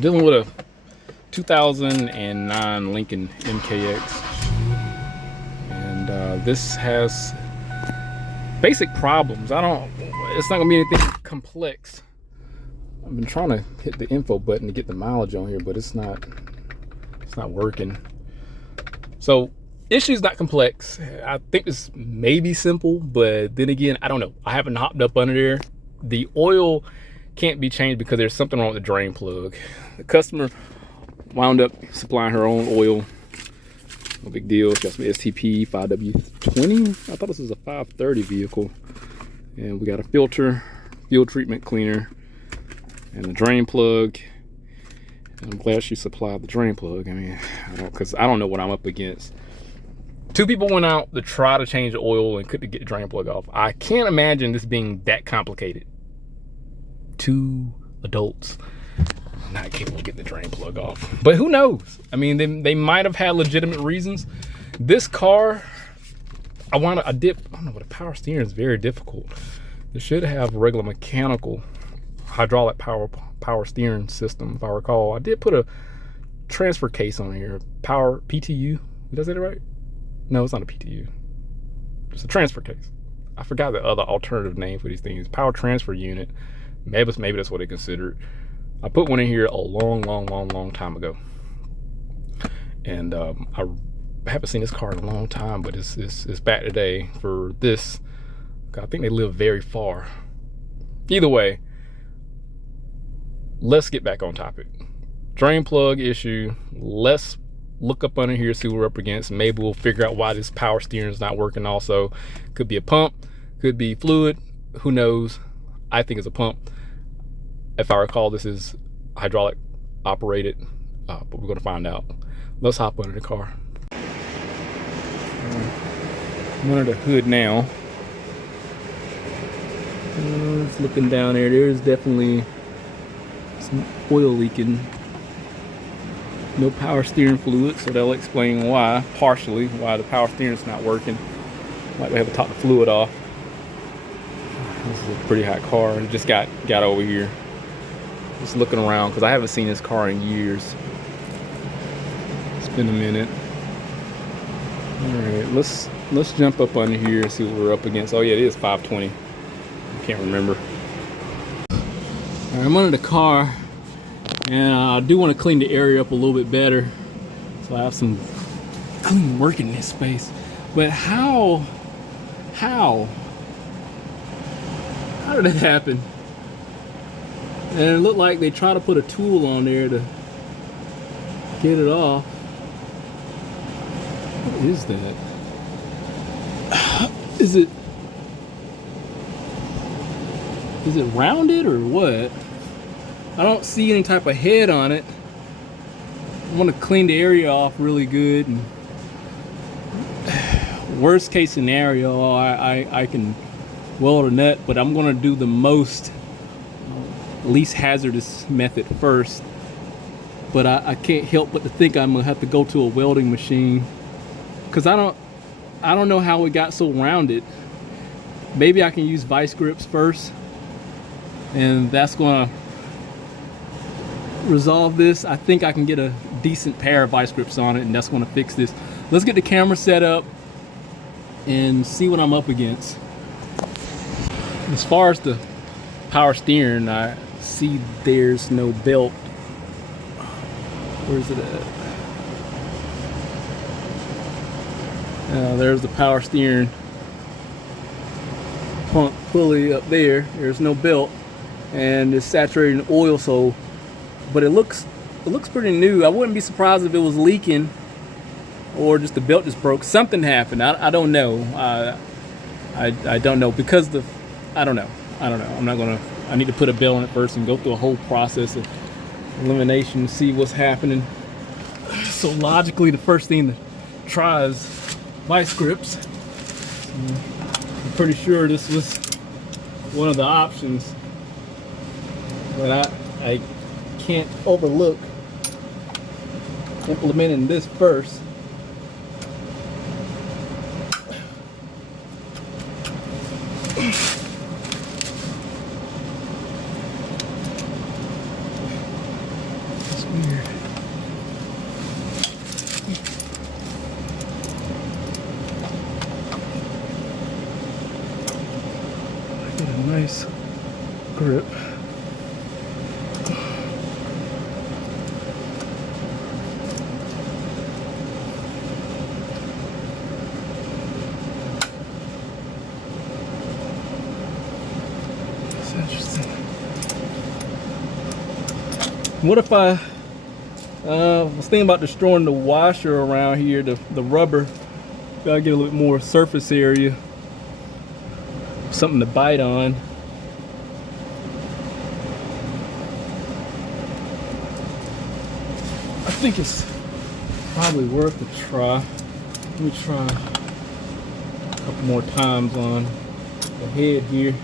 Dealing with a 2009 Lincoln MKX, and this has basic problems. It's not gonna be anything complex. I've been trying to hit the info button to get the mileage on here, but it's not working. So issue's not complex. I think it's maybe simple, but then again, I don't know. I haven't hopped up under there. The oil can't be changed because there's something wrong with the drain plug. The customer wound up supplying her own oil. No big deal. She got some STP 5W20. I thought this was a 530 vehicle. And we got a filter, fuel treatment cleaner, and a drain plug. And I'm glad she supplied the drain plug. I mean, because I don't know what I'm up against. 2 people went out to try to change the oil and couldn't get the drain plug off. I can't imagine this being that complicated. 2 adults not capable of getting the drain plug off. But who knows? I mean, they might have had legitimate reasons. This car, I don't know, the power steering is very difficult. It should have a regular mechanical hydraulic power steering system, if I recall. I did put a transfer case on here. Power PTU. Did I say that right? No, it's not a PTU. It's a transfer case. I forgot the other alternative name for these things. Power transfer unit. Maybe that's what they considered. I put one in here a long time ago. And I haven't seen this car in a long time, but it's back today for this. I think they live very far. Either way, let's get back on topic. Drain plug issue. Let's look up under here, see what we're up against. Maybe we'll figure out why this power steering is not working also. Could be a pump, could be fluid, who knows. I think it's a pump. If I recall, this is hydraulic operated, but we're gonna find out. Let's hop under the car. I'm under the hood now. Just looking down there, there's definitely some oil leaking. No power steering fluid, so that'll explain partially why the power steering's not working. Might have to top the fluid off. This is a pretty hot car. It just got over here. Just looking around because I haven't seen this car in years. It's been a minute. All right, let's jump up under here and see what we're up against. Oh yeah, it is 520. I can't remember. All right, I'm under the car, and I do want to clean the area up a little bit better, so I have some clean work in this space. But how did that happen? And it looked like they tried to put a tool on there to get it off. What is that? Is it rounded or what? I don't see any type of head on it. I want to clean the area off really good. And worst case scenario, I can weld a nut, but I'm going to do the least hazardous method first. But I can't help but to think I'm gonna have to go to a welding machine, because I don't know how it got so rounded. Maybe I can use vice grips first, and that's gonna resolve this. I think I can get a decent pair of vice grips on it, and that's gonna fix this. Let's get the camera set up and see what I'm up against. As far as the power steering, I see there's no belt. Where's it at? There's the power steering pump pulley up there. There's no belt, and it's saturated in oil. So, but it looks pretty new. I wouldn't be surprised if it was leaking, or just the belt just broke. Something happened. I don't know. I don't know, because I don't know. I need to put a belt on it first and go through a whole process of elimination to see what's happening. So logically, the first thing to try is vice grips. I'm pretty sure this was one of the options, but I can't overlook implementing this first. It's weird. I get a nice grip. Interesting. What if I was thinking about destroying the washer around here, the rubber. Gotta get a little bit more surface area, something to bite on. I think it's probably worth a try. Let me try a couple more times on the head here.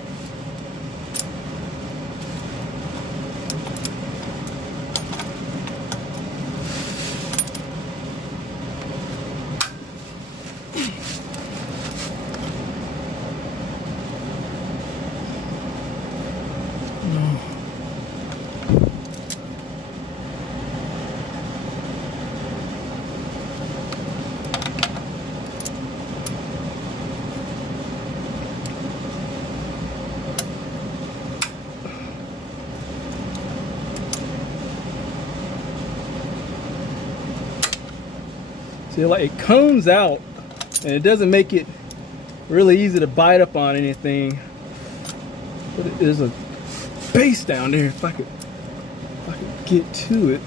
See, like it cones out and it doesn't make it really easy to bite up on anything. But there's a base down there if I could get to it.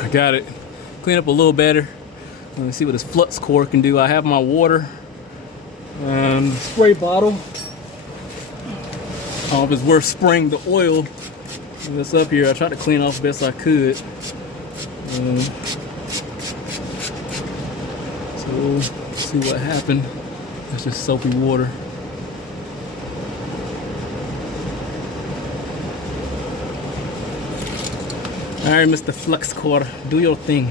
I got it. Clean up a little better. Let me see what this flux core can do. I have my water and spray bottle. I don't know if it's worth spraying the oil that's up here. I tried to clean off the best I could. So let's see what happened. That's just soapy water. All right, Mr. Flux Core, do your thing.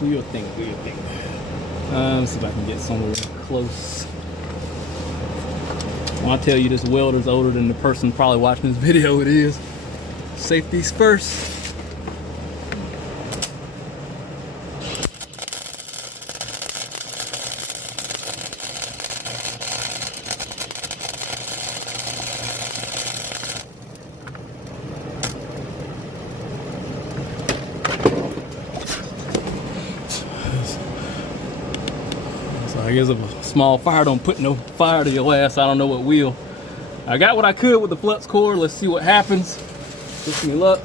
Do your thing, do your thing. Let's see if I can get somewhere close. When I tell you this welder's older than the person probably watching this video, it is. Safety's first. I guess if a small fire don't put no fire to your ass, I don't know what will. I got what I could with the flux core. Let's see what happens. Wish me luck.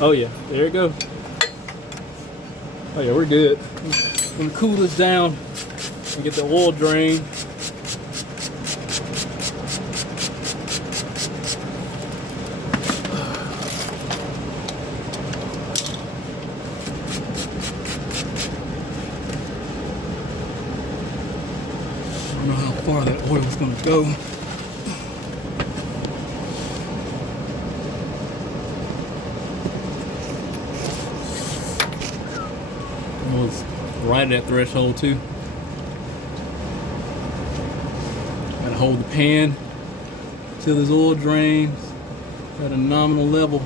Oh yeah, there it goes. Oh yeah, we're good. I'm gonna cool this down and get the oil drain. I don't know how far that oil is going to go. It was right at that threshold too. Gotta hold the pan till this oil drains at a nominal level.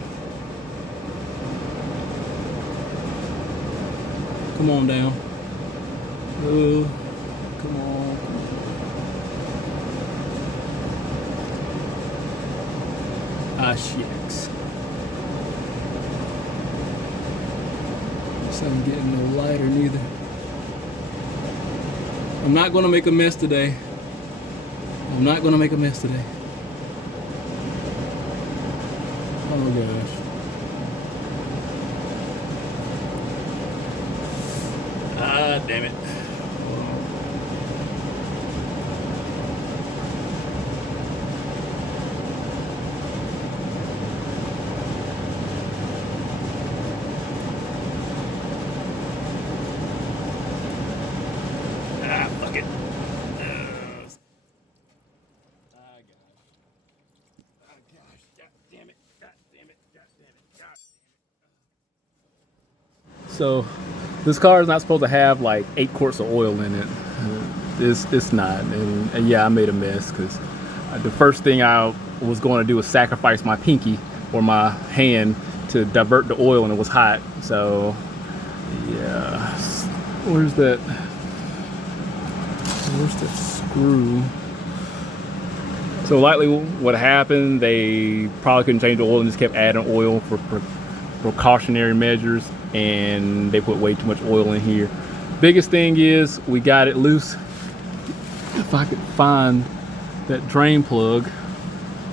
Come on down. Come on. shits. This ain't getting no lighter neither. I'm not gonna make a mess today. I'm not gonna make a mess today. Oh gosh. Ah, damn it. Ah, fuck it. So this car is not supposed to have like 8 quarts of oil in it. It's not, and yeah, I made a mess because the first thing I was going to do was sacrifice my pinky or my hand to divert the oil, and it was hot. So yeah, where's that screw? So likely what happened, they probably couldn't change the oil and just kept adding oil for precautionary measures, and they put way too much oil in here. Biggest thing is we got it loose. If I could find that drain plug,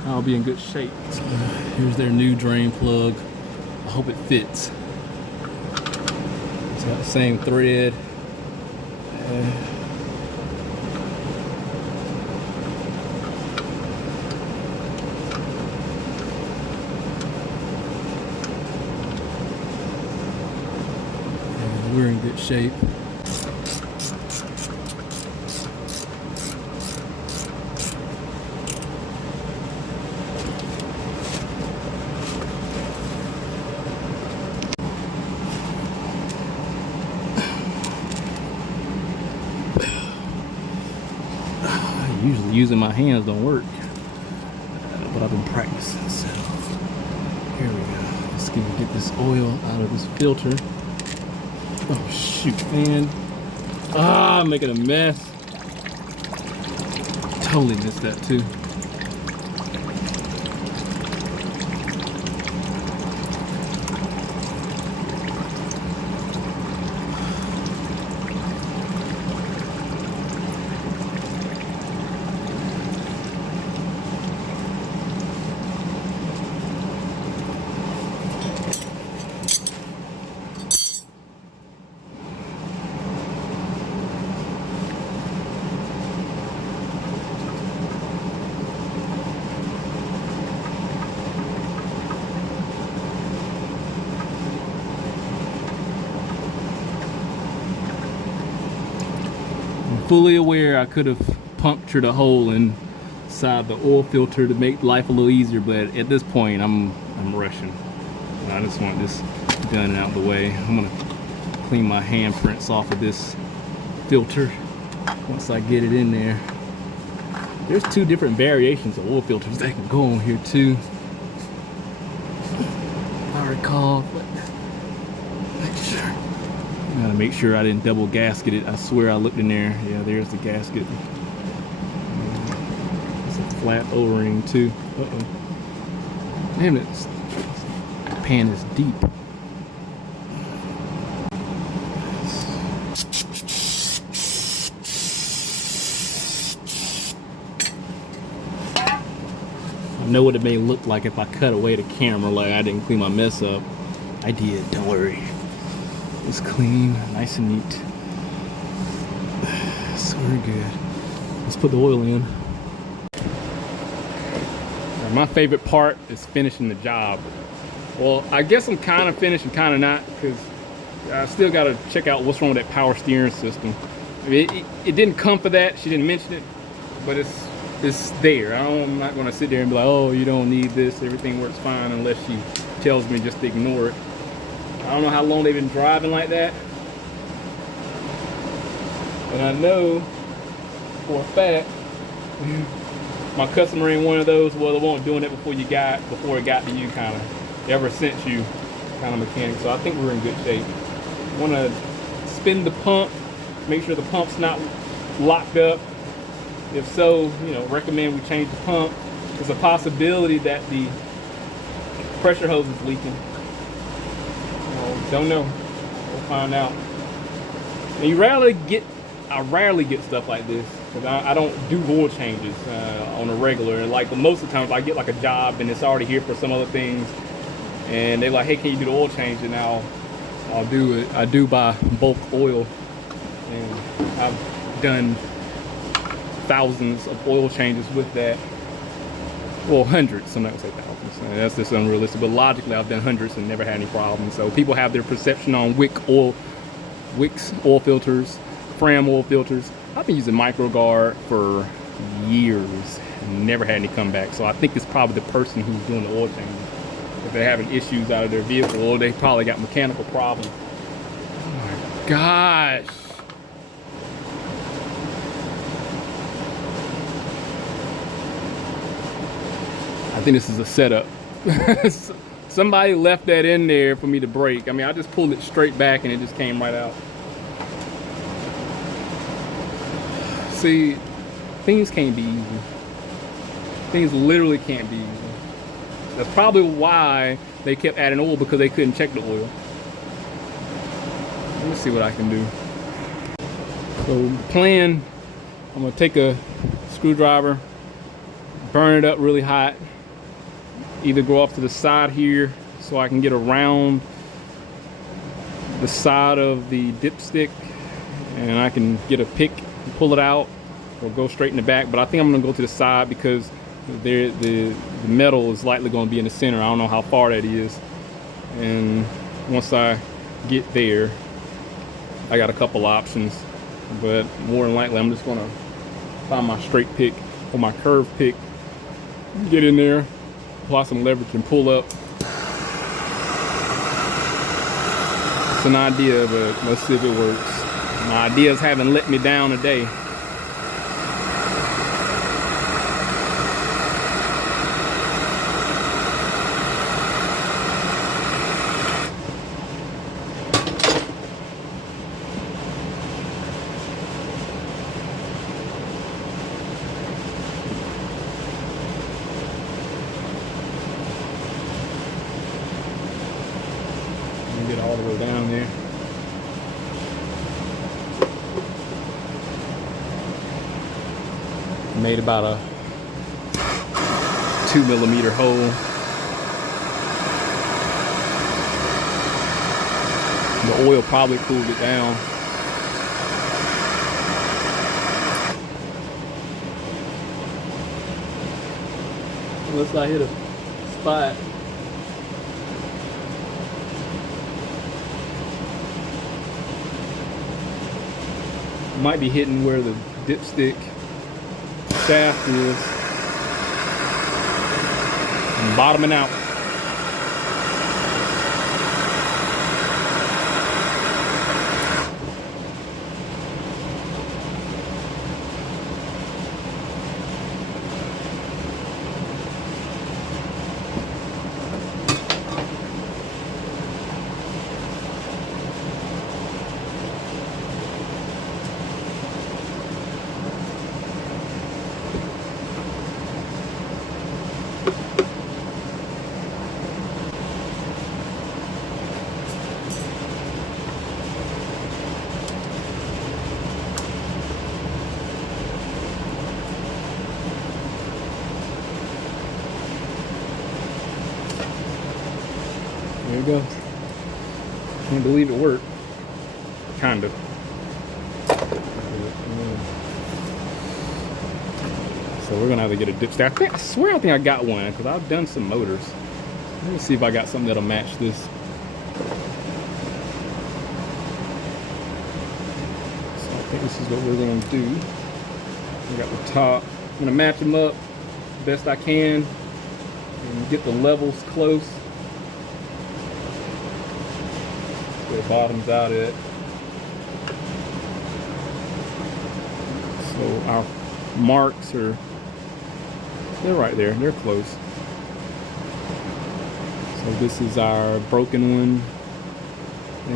I'll be in good shape. So here's their new drain plug. I hope it fits. It's got the same thread. We're in good shape. Usually using my hands don't work, but I've been practicing. So here we go. Let's get this oil out of this filter. Oh shoot, man. I'm making a mess. Totally missed that too. Fully aware I could have punctured a hole inside the oil filter to make life a little easier, but at this point I'm rushing. I just want this done and out of the way. I'm gonna clean my handprints off of this filter once I get it in there. There's 2 different variations of oil filters that can go on here too, if I recall, but gotta make sure I didn't double gasket it. I swear I looked in there. Yeah, there's the gasket. It's a flat O-ring too. Uh-oh. Damn it. This pan is deep. I know what it may look like if I cut away the camera like I didn't clean my mess up. I did, don't worry. It's clean, nice and neat. So we're good. Let's put the oil in. Now, my favorite part is finishing the job. Well, I guess I'm kind of finished and kind of not, because I still got to check out what's wrong with that power steering system. I mean, it didn't come for that. She didn't mention it, but it's there. I'm not going to sit there and be like, oh, you don't need this. Everything works fine, unless she tells me just to ignore it. I don't know how long they've been driving like that, but I know for a fact my customer ain't one of those, well, they weren't doing it before it got to you kind of, ever since you kind of mechanic. So I think we're in good shape. Want to spin the pump, make sure the pump's not locked up. If so, recommend we change the pump. There's a possibility that the pressure hose is leaking. Don't know. We'll find out. And I rarely get stuff like this because I don't do oil changes on a regular. And like most of the times I get like a job and it's already here for some other things, and they're like, hey, can you do the oil change? And I'll do it. I do buy bulk oil, and I've done thousands of oil changes with that. Well, hundreds. I'm not gonna say thousands. That's just unrealistic. But logically, I've done hundreds and never had any problems. So people have their perception on Wicks oil filters, Fram oil filters. I've been using MicroGuard for years and never had any comeback. So I think it's probably the person who's doing the oil changes. If they're having issues out of their vehicle, or they probably got mechanical problems. Oh my gosh. I think this is a setup. Somebody left that in there for me to break. I mean, I just pulled it straight back and it just came right out. See, things can't be easy. Things literally can't be easy. That's probably why they kept adding oil, because they couldn't check the oil. Let me see what I can do. So the plan, I'm gonna take a screwdriver, burn it up really hot, either go off to the side here so I can get around the side of the dipstick and I can get a pick and pull it out, or go straight in the back. But I think I'm gonna go to the side because the metal is likely going to be in the center. I don't know how far that is, and once I get there I got a couple options, but more than likely I'm just going to find my straight pick or my curved pick, get in there, apply some leverage and pull up. It's an idea, but let's see if it works. My ideas haven't let me down today. Get all the way down there. Made about a 2mm hole. The oil probably cooled it down. Unless I hit a spot. Might be hitting where the dipstick shaft is and bottoming out. There you go. Can't believe it worked. Kind of. So we're gonna have to get a dipstick. I swear I think I got one because I've done some motors. Let me see if I got something that'll match this. So I think this is what we're gonna do. We got the top. I'm gonna match them up best I can and get the levels close. The bottom's out at. So our marks are, they're right there, they're close. So this is our broken one,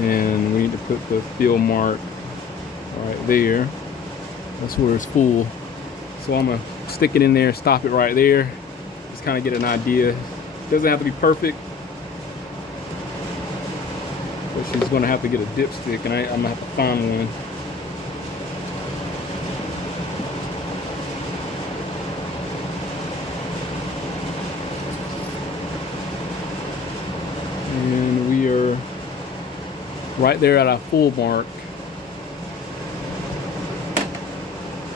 and we need to put the fill mark right there. That's where it's full. So I'm gonna stick it in there, stop it right there, just kind of get an idea. Doesn't have to be perfect, she's gonna have to get a dipstick, and I'm gonna have to find one. And we are right there at our full mark.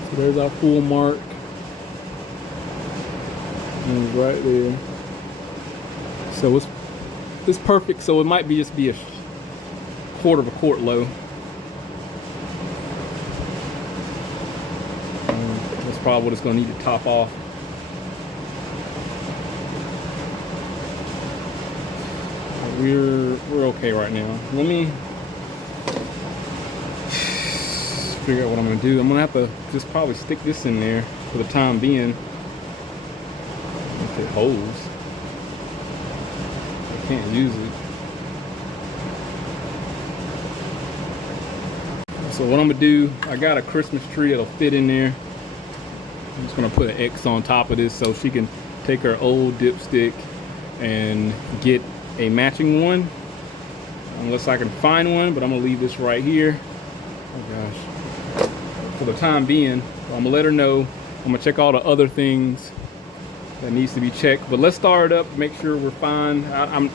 So there's our full mark. And it's right there. So it's perfect. So it might be just be a quarter of a quart low. That's probably what it's gonna need to top off. We're okay right now. Let me figure out what I'm gonna do. I'm gonna have to just probably stick this in there for the time being. If it holds, I can't use it. So what I'm gonna do, I got a Christmas tree that'll fit in there. I'm just gonna put an X on top of this so she can take her old dipstick and get a matching one, unless I can find one, but I'm gonna leave this right here. Oh gosh. For the time being, I'm gonna let her know. I'm gonna check all the other things that needs to be checked, but let's start it up, make sure we're fine. I'm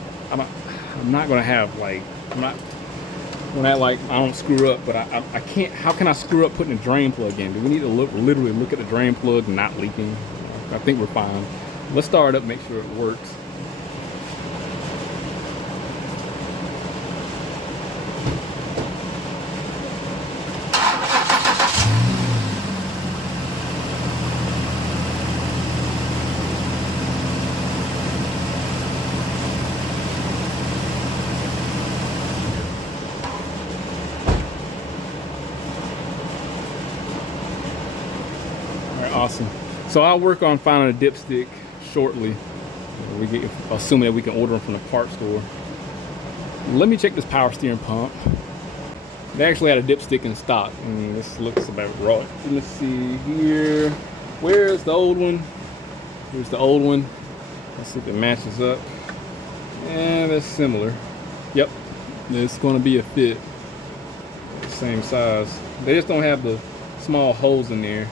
not gonna have like, I'm not gonna act like I don't screw up, but I can't. How can I screw up putting a drain plug in? Do we need to literally look at the drain plug not leaking? I think we're fine. Let's start it up, make sure it works. Awesome. So I'll work on finding a dipstick shortly. Assuming that we can order them from the parts store. Let me check this power steering pump. They actually had a dipstick in stock, and this looks about right. Let me see here. Where's the old one? Here's the old one. Let's see if it matches up. And that's similar. Yep, it's going to be a fit. Same size. They just don't have the small holes in there.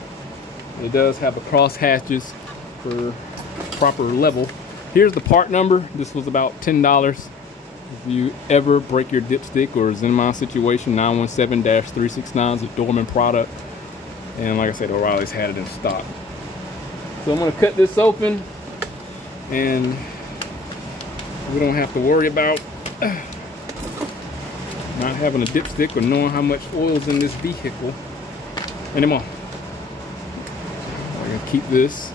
It does have the cross hatches for proper level. Here's the part number. This was about $10. If you ever break your dipstick or is in my situation, 917-369 is a Dorman product. And like I said, O'Reilly's had it in stock. So I'm gonna cut this open, and we don't have to worry about not having a dipstick or knowing how much oil's in this vehicle anymore. I'm gonna keep this.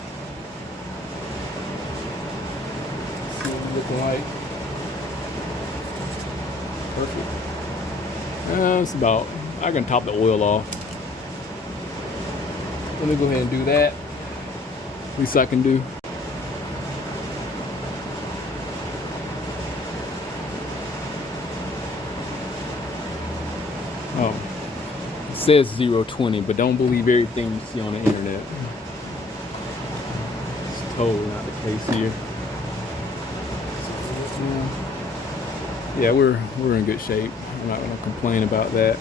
Let's see what it looks like. Perfect. It's about, I can top the oil off. Let me go ahead and do that. At least I can do. Oh, it says 020, but don't believe everything you see on the internet. It's totally not the case here. Yeah, we're in good shape. I'm not gonna complain about that.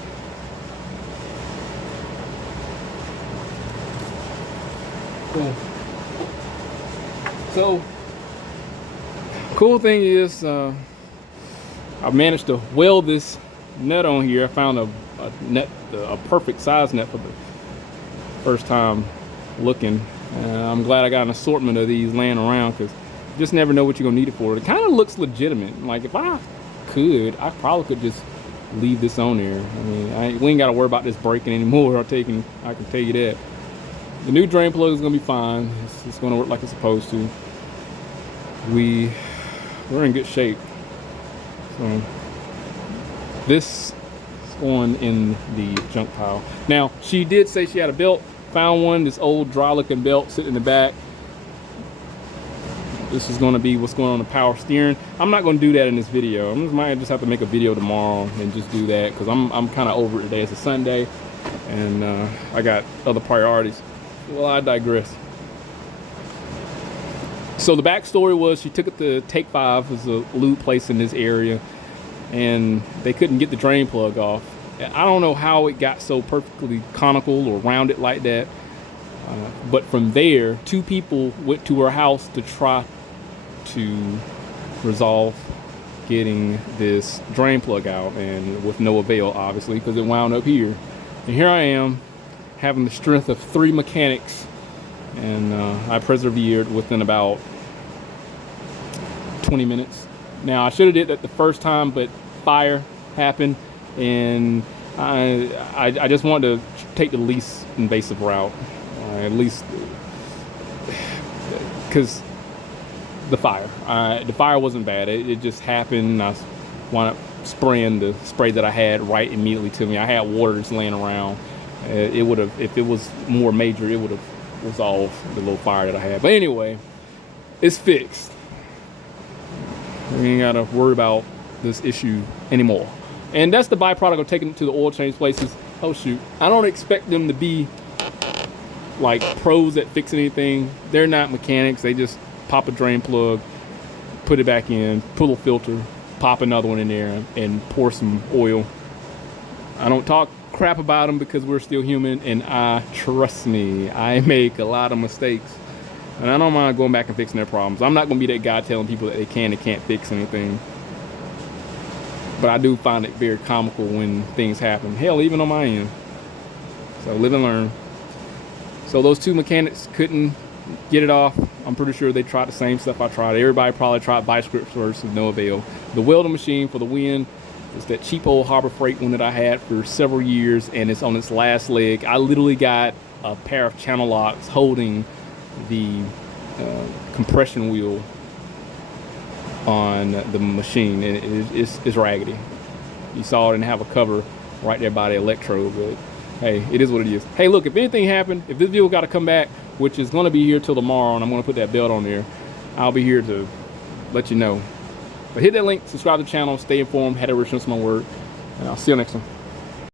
Cool. So, cool thing is, I managed to weld this nut on here. I found a perfect size nut for the first time looking. I'm glad I got an assortment of these laying around, because you just never know what you're gonna need it for. It kind of looks legitimate. Like if I could, I probably could just leave this on there. I mean, we ain't got to worry about this breaking anymore. I can tell you that. The new drain plug is gonna be fine. It's gonna work like it's supposed to. We're in good shape. So this is going in the junk pile. Now she did say she had a belt. Found one, this old dry looking belt sitting in the back. This is going to be what's going on the power steering. I'm not going to do that in this video. Might just have to make a video tomorrow and just do that, because I'm kind of over it today. It's a Sunday, and I got other priorities. Well, I digress. So the backstory was she took it to Take 5, was a lube place in this area, and they couldn't get the drain plug off. I don't know how it got so perfectly conical or rounded like that. But from there, 2 people went to her house to try to resolve getting this drain plug out, and with no avail, obviously, because it wound up here. And here I am, having the strength of 3 mechanics, and I persevered within about 20 minutes. Now, I should have did that the first time, but fire happened, and I just wanted to take the least invasive route, at least because the fire wasn't bad. It just happened. I wound up spraying the spray that I had right immediately to me. I had water just laying around. It would have, if it was more major, it would have resolved the little fire that I had. But anyway, it's fixed. We ain't gotta worry about this issue anymore. And that's the byproduct of taking it to the oil change places. Oh shoot, I don't expect them to be like pros at fixing anything. They're not mechanics. They just pop a drain plug, put it back in, pull a filter, pop another one in there, and pour some oil. I don't talk crap about them because we're still human, and trust me, I make a lot of mistakes, and I don't mind going back and fixing their problems. I'm not gonna be that guy telling people that they can and can't fix anything, but I do find it very comical when things happen. Hell, even on my end. So live and learn. So those 2 mechanics couldn't get it off. I'm pretty sure they tried the same stuff I tried. Everybody probably tried vice grips first with no avail. The welding machine for the win is that cheap old Harbor Freight one that I had for several years, and it's on its last leg. I literally got a pair of channel locks holding the compression wheel on the machine, and it's raggedy. You saw it didn't have a cover right there by the electrode, but hey, it is what it is. Hey, look, if anything happened, if this video got to come back, which is going to be here till tomorrow, and I'm going to put that belt on there, I'll be here to let you know. But hit that link, subscribe to the channel, stay informed, head over to my work, and I'll see you next time.